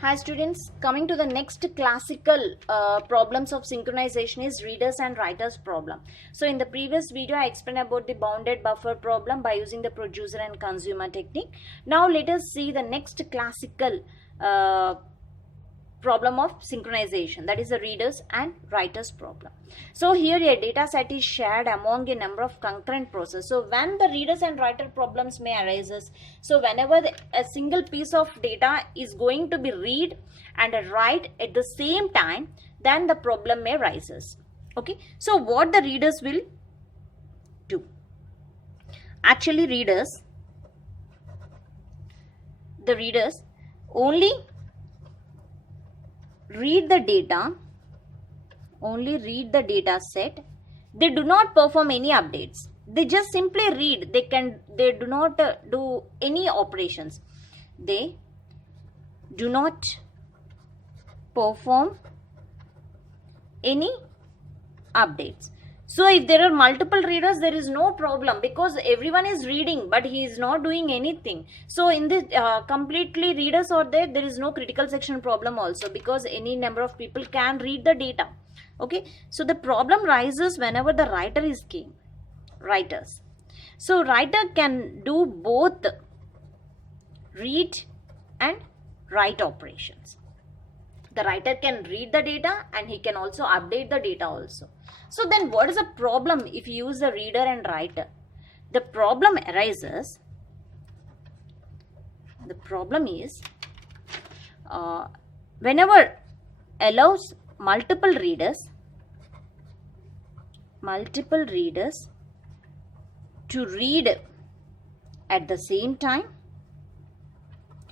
Hi students, coming to the next classical problems of synchronization is readers and writers problem. So in the previous video I explained about the bounded buffer problem by using the producer and consumer technique. Now let us see the next classical problem of synchronization, that is the readers and writers problem. So here a data set is shared among a number of concurrent processes. So when the readers and writer problems may arise, so whenever a single piece of data is going to be read and write at the same time, then the problem may arises. Okay, so what the readers will do? Actually the readers only read the data set. They do not perform any updates. They just simply read. They do not do any operations. They do not perform any updates. So if there are multiple readers, there is no problem because everyone is reading but he is not doing anything. So in this completely readers are there is no critical section problem also, because any number of people can read the data. Okay, so the problem rises whenever the writer is king. Writers. So writer can do both read and write operations. The writer can read the data and he can also update the data also. So then what is the problem if you use the reader and writer? The problem arises, the problem is whenever allows multiple readers to read at the same time,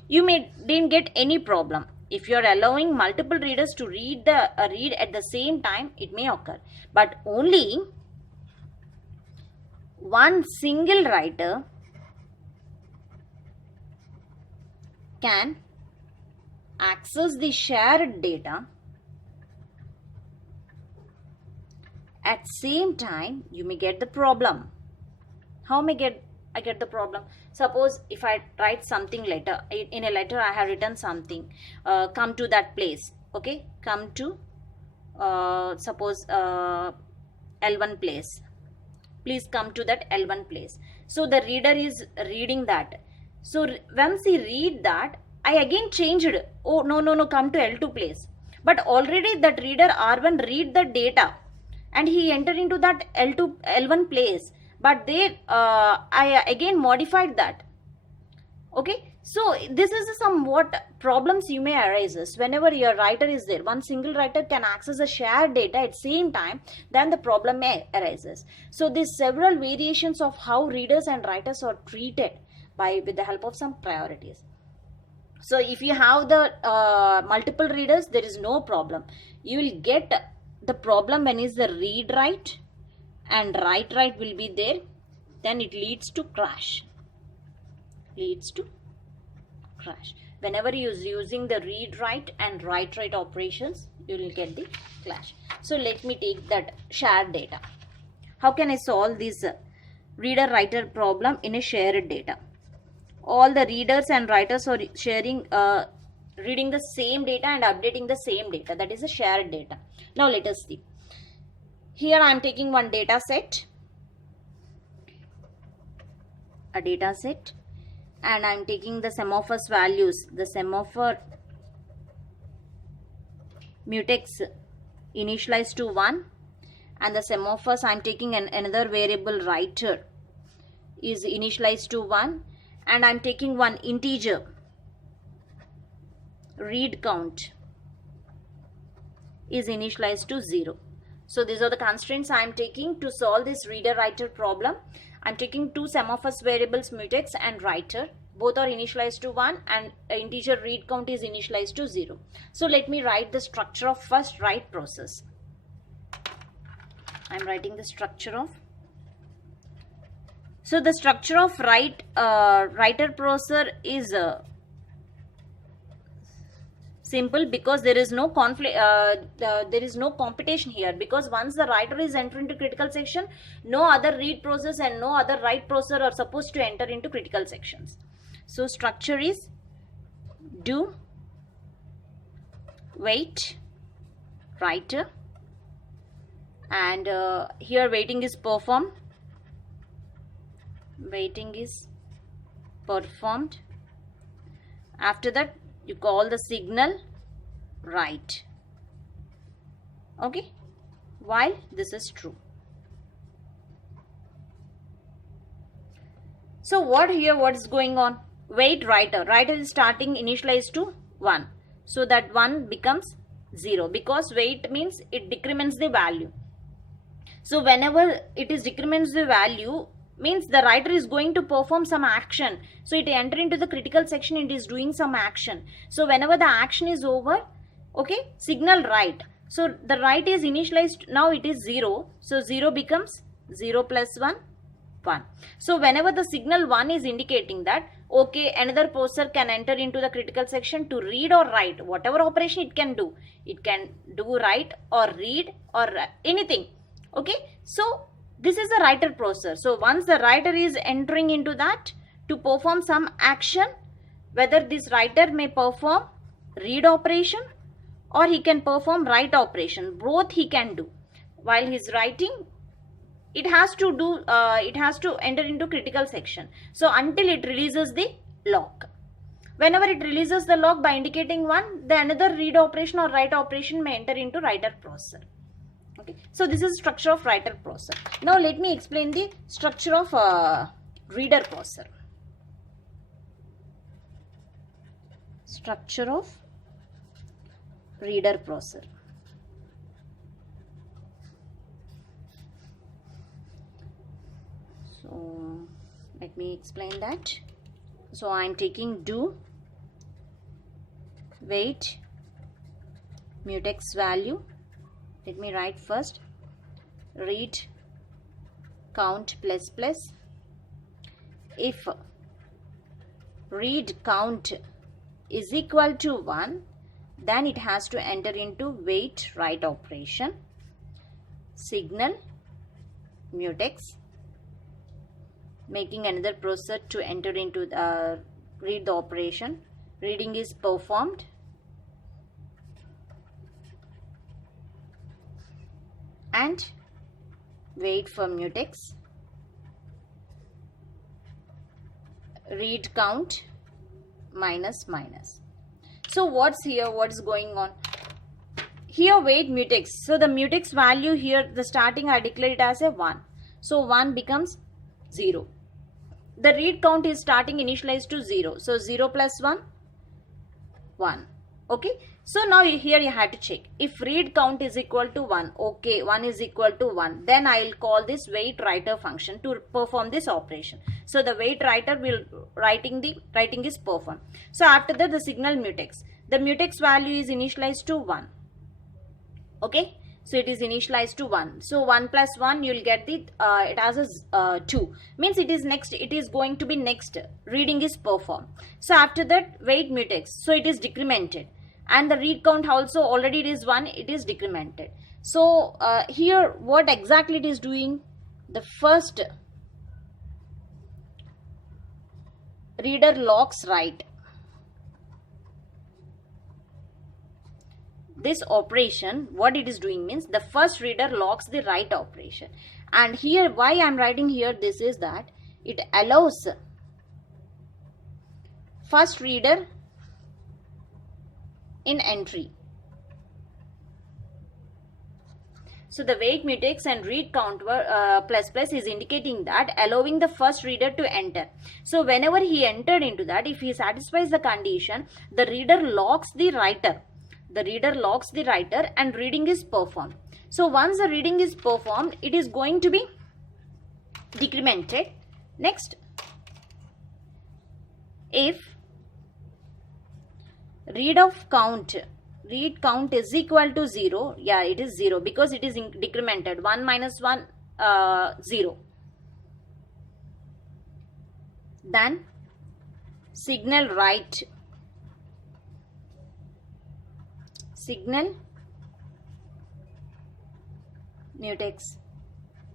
you didn't get any problem. If you are allowing multiple readers to read at the same time, it may occur. But only one single writer can access the shared data at same time, you may get the problem. How I get the problem? Suppose if I write something letter, in a letter I have written something, come to that place. Okay, come to suppose L1 place. Please come to that L1 place. So the reader is reading that. So once he read that, I again changed. Oh no, come to L2 place. But already that reader R1 read the data and he entered into that L1 place. But I again modified that. Okay, so this is somewhat problems you may arise whenever your writer is there. One single writer can access the shared data at same time, then the problem may arises. So these several variations of how readers and writers are treated with the help of some priorities. So if you have the multiple readers, there is no problem. You will get the problem when is the read write and write will be there, then it leads to crash. Whenever you is using the read write and write operations, you will get the clash. So let me take that shared data. How can I solve this reader writer problem in a shared data? All the readers and writers are sharing reading the same data and updating the same data, that is a shared data. Now let us see. Here I am taking one data set, and I am taking the semaphore values, the semaphore mutex initialized to 1, and the semaphores I am taking another variable writer is initialized to 1, and I am taking one integer read count is initialized to 0. So these are the constraints I am taking to solve this reader-writer problem. I am taking two semaphore variables mutex and writer. Both are initialized to 1 and integer read count is initialized to 0. So let me write the structure of first write process. I am writing the structure of. So the structure of writer processor is simple because there is no conflict, there is no competition here, because once the writer is entering into critical section, no other read process and no other write processor are supposed to enter into critical sections. So structure is do wait writer, and here waiting is performed. Waiting is performed. After that you call the signal write. Okay, while this is true. So what is going on? Wait writer. Writer is starting initialized to 1. So that 1 becomes 0 because wait means it decrements the value. So whenever it is decrements the value means the writer is going to perform some action. So it enter into the critical section, it is doing some action. So whenever the action is over, okay, signal write. So the write is initialized, now it is 0. So 0 becomes 0 plus 1. 1. So whenever the signal 1 is indicating that, okay, another processor can enter into the critical section to read or write, whatever operation it can do. It can do write or read or anything. Okay, so this is a writer processor. So once the writer is entering into that to perform some action, whether this writer may perform read operation or he can perform write operation, both he can do. While he is writing, it has to enter into critical section. So until it releases the lock. Whenever it releases the lock by indicating 1, the another read operation or write operation may enter into writer processor. Okay, so this is structure of writer processor. Now let me explain the structure of reader processor. Structure of reader processor. So let me explain that. So I am taking do, wait, mutex value. Let me write first read count plus plus. If read count is equal to 1, then it has to enter into wait write operation, signal mutex, making another processor to enter into the read the operation. Reading is performed, and wait for mutex, read count minus minus. So what's here, what's going on here? Wait mutex. So the mutex value here, the starting I declare it as a 1. So 1 becomes 0. The read count is starting initialized to 0. So 0 plus 1, 1. Okay. So now here you have to check. If read count is equal to 1, okay, 1 is equal to 1, then I will call this wait writer function to perform this operation. So the wait writer will writing is performed. So after that the signal mutex. The mutex value is initialized to 1. Okay. So it is initialized to 1. So 1 plus 1 you will get the it has a 2. Means it is next, it is going to be next. Reading is performed. So after that wait mutex. So it is decremented. And the read count also already it is 1, it is decremented. So here what exactly it is doing? The first reader locks write. This operation, what it is doing means the first reader locks the write operation. And here why I am writing here this is that it allows first reader in entry. So the wait mutex and read count plus plus is indicating that allowing the first reader to enter. So whenever he entered into that, if he satisfies the condition, the reader locks the writer. The reader locks the writer and reading is performed. So once the reading is performed, it is going to be decremented. Next, if read count is equal to 0, yeah, it is 0 because it is decremented. 1 minus 1, 0. Then signal write, signal mutex,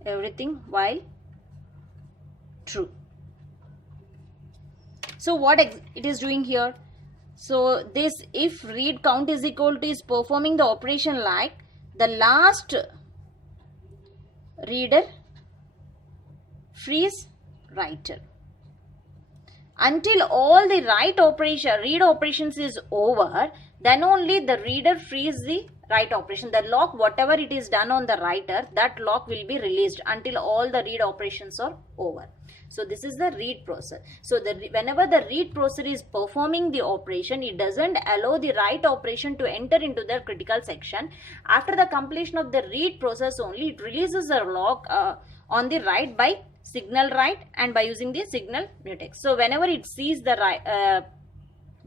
everything while true. So what it is doing here? So this if read count is equal to is performing the operation like the last reader frees writer. Until all the read operations is over, then only the reader frees the write operation. The lock, whatever it is done on the writer, that lock will be released until all the read operations are over. So this is the read process. So whenever the read process is performing the operation, it doesn't allow the write operation to enter into the critical section. After the completion of the read process only, it releases the lock on the write by signal write and by using the signal mutex. So whenever it sees the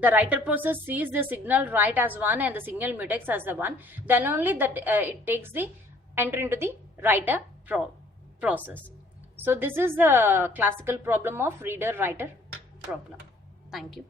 writer process sees the signal write as 1 and the signal mutex as the 1, then only that it takes the enter into the writer process. So this is the classical problem of reader writer problem. Thank you.